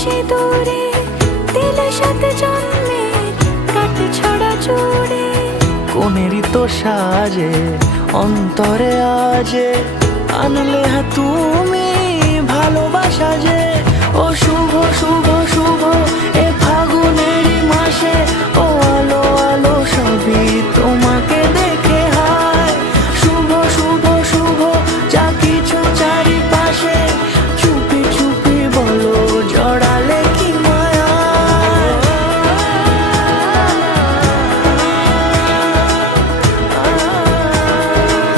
সিঁদুরে দিলে সাথে জন্মে কাটে ছড়া জোরে। কোনেরই তো সাজে, অন্তরে আজে, আনলে হ্যাঁ তুমি